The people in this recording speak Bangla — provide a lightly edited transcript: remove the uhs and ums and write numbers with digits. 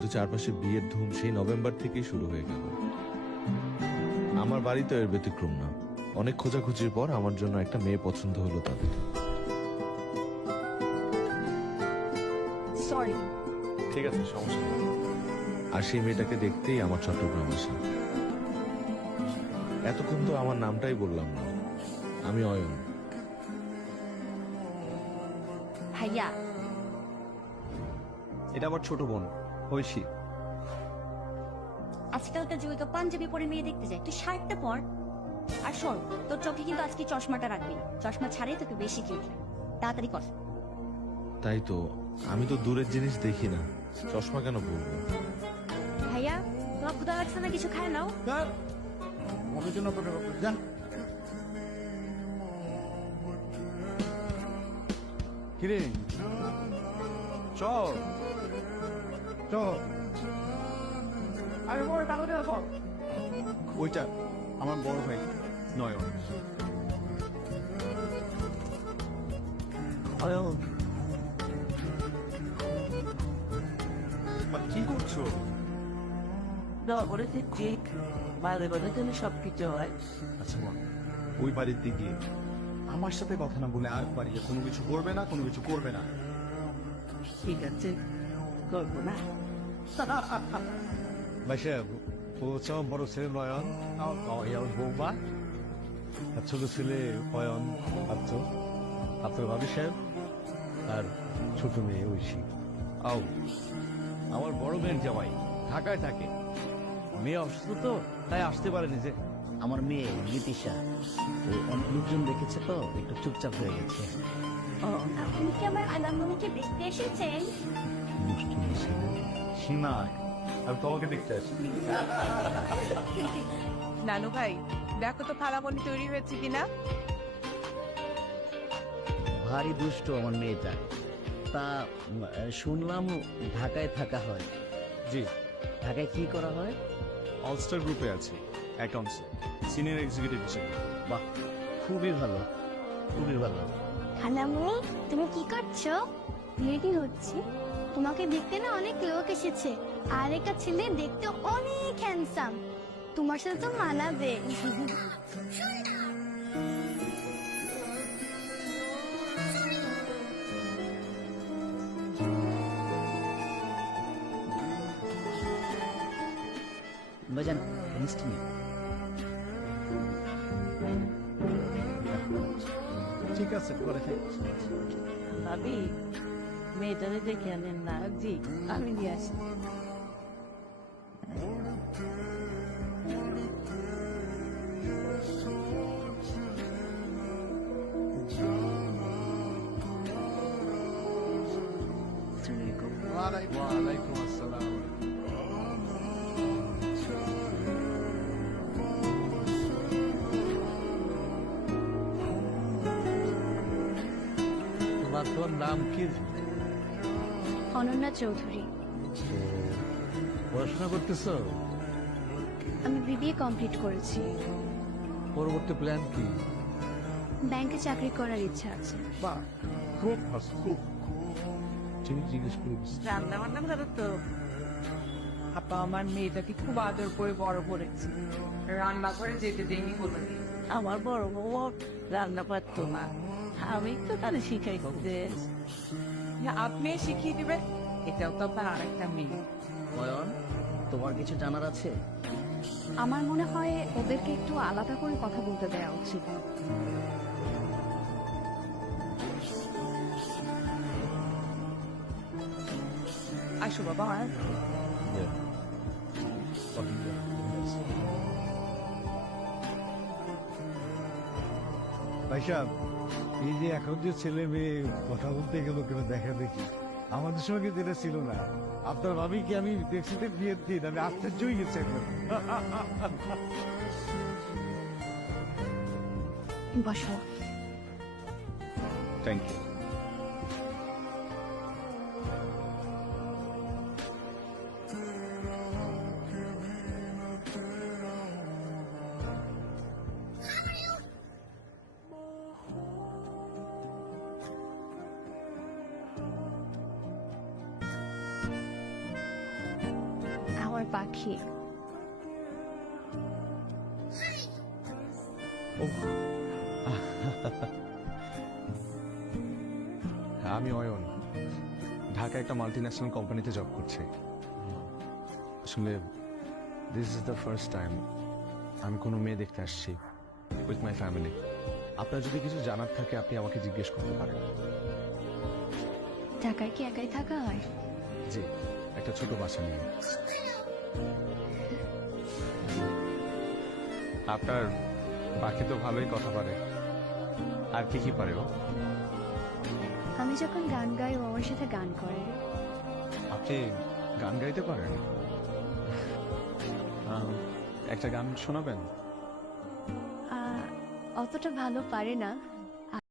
তো চারপাশে বিয়ের ধুম সেই নভেম্বর থেকেই শুরু হয়ে গেল। আমার বাড়ি তো এর ব্যতিক্রম না। অনেক খোঁজাখুঁজির পর আমার জন্য একটা মেয়ে পছন্দ হলো তাদের। সরি। ঠিক আছে, সমস্যা নেই। আর সেই মেয়েটাকে দেখতেই আমার চট্টগ্রাম আসা। এতক্ষণ তো আমার নামটাই বললাম না, আমি অয়ন। ভাইয়া, এটা আমার ছোট বোন ঐশী। আজকালকার যুগে তো পাঞ্জাবি পরে মেয়ে দেখতে যায়, তুই শার্টটা পর। আর শোন, তোর চোখে কিন্তু আজকে চশমাটা রাখবি, চশমা ছাড়াই তোকে বেশি কিউট লাগে। তাড়াতাড়ি কর। তাই তো, আমি তো দূরের জিনিস দেখি না, চশমা কেন পরবো? ভাইয়া, তোমার ক্ষুধা লাগছে না? কিছু খায় নাও। আমার জন্য অপেক্ষা করতে যান। কিরে চল চল। আরে বড় তাহলে ওইটা আমার বড় ভাই নয়ন। কি করছো? ঠিক মাঝে মাঝে কিন্তু সবকিছু হয়। আচ্ছা মা, ওই বাড়ির দিকে আমার সাথে কথা না বলে আর বাড়ি কোনো কিছু করবে না, কোনো কিছু করবে না। ঠিক আছে, করবো না। ভাই সাহেব, ও হচ্ছে আমার বড় ছেলে নয়ন, আমার বৌমা, আর ছোট ছেলে অয়ন, আপনার ভাবি সাহেব, আর ছোট মেয়ে ঐশী। আও, আমার বড় মেয়ের জামাই ঢাকায় থাকে, মেয়ে অসুস্থ তো তাই আসতে পারেনি। যে আমার মেয়ে নীতিশা, ও অনেক লোকজন দেখেছে তো একটু চুপচাপ হয়ে গেছে। আপনি কি আমার আলামনিকে দেখতে এসেছেন? না, আমি তোমাকে দেখতে আসি। নানু ভাই, দেখো তো খালামণি তৈরি হয়েছে কিনা। ভারী দুষ্ট আমার মেয়েটা। তা শুনলাম ঢাকায় থাকা হয়। জি, ঢাকায় কি করা হয়? অলস্টার গ্রুপে আছি, অ্যাকাউন্টস সিনিয়র এক্সিকিউটিভ হিসেবে। বাহ, খুবই ভালো, খুবই ভালো। খালামণি, তুমি কি করছো? রেডি হচ্ছে। তোমাকে দেখতে না অনেক লোক এসেছে, আর একটা ছেলে দেখতে অনেক হ্যান্ডসাম, তোমার সাথে তো মানাবে। বাজান মিষ্টি নেই। ঠিক আছে, পরে ভাবি, মেয়েটারে দেখে আনেন না। জি, আমি নিয়ে আসি। ওয়ালাইকুম আসসালাম। তোমার নাম কি? অনন্যা চৌধুরী। পড়াশোনা করতেছ? আমি বিবিএ কমপ্লিট করেছি। পরবর্তী প্ল্যান কি? ব্যাংকে চাকরি করার ইচ্ছা আছে। বাহ, খুব ভালো, খুব। ঠিক জিজ্ঞেস করি। রান্না বান্না ভালো তো। আপা আমার মেয়েটাকে খুব আদর করে বড় করেছে, রান্না করে যেতে দেয়নি কোনোদিন। আমার বড় বউ রান্না পারতো না, আমি তো তাহলে শিখাইছি যে আপনি শিখিয়ে দিবেন, এটাও তো আপনার আরেকটা মেয়ে। অয়ন, তোমার কিছু জানার আছে? আমার মনে হয় ওদেরকে একটু আলাদা করে কথা বলতে দেওয়া উচিত। আসো বাবা। ভাই সাহেব, এই যে এখন যে ছেলে মেয়ে কথা বলতে গেল কেউ দেখা দেখি, আমাদের সময় কিন্তু এটা ছিল না। আপনার ভাবি কি আমি দেখছি তো বিয়ের দিন, আমি আশ্চর্যই গেছি এখন। বসো। Thank you. আমার পাখি। আমি অয়ন, ঢাকা একটা মাল্টিন্যাশনাল কোম্পানিতে জব করছি। আসলে this is the first time আমি কোনো মেয়ে দেখতে আসছি উইথ মাই ফ্যামিলি। আপনার যদি কিছু জানার থাকে আপনি আমাকে জিজ্ঞেস করতে পারেন। ঢাকায় কি একাই থাকা হয়? জি, একটা ছোট বাসা নিয়ে। আপনার বাকি তো ভালোই কথা পারে, আর কি কি পারে ও? আমি যখন গান গাই ও আমার সাথে গান করে। আপনি গান গাইতে পারেন? একটা গান শোনাবেন? অতটা ভালো পারে না,